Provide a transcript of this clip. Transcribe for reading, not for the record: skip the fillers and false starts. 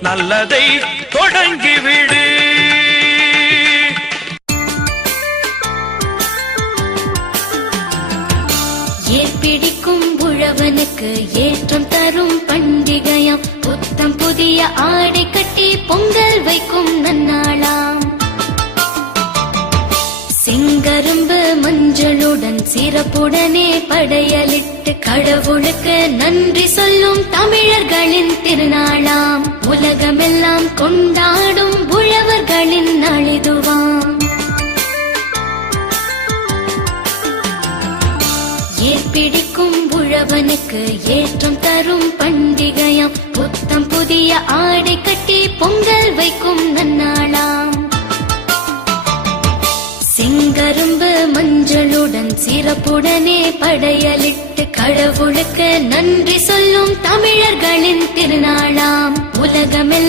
நல்லதை தொடங்கிவிடு. ஏற்பிடிக்கும் உழவனுக்கு ஏற்றம் தரும் பண்டிகையாம். புத்தம் புதிய ஆடை கட்டி பொங்கல் வைக்கும் நன்னாளாம். செங்கரும்பு மஞ்சளுடன் சிறப்புடனே படையலிட்டு கடவுளுக்கு நன்றி சொல்லும் தமிழர்களின் திருநாளாம். உலகமெல்லாம் கொண்டாடும் உழவர்களின் நாளிதுவாம். ஏற்பிடிக்கும் உழவனுக்கு ஏற்றம் தரும் பண்டிகையாம். புத்தம் புதிய ஆடை கட்டி பொங்கல் வைக்கும் நன்னாளாம். செங்கரும்பு மஞ்சளுடன் சிறப்புடனே படையலிட்டு கடவுளுக்கு நன்றி சொல்லும் தமிழர்களின் திருநாளாம். உலகமெல்லாம்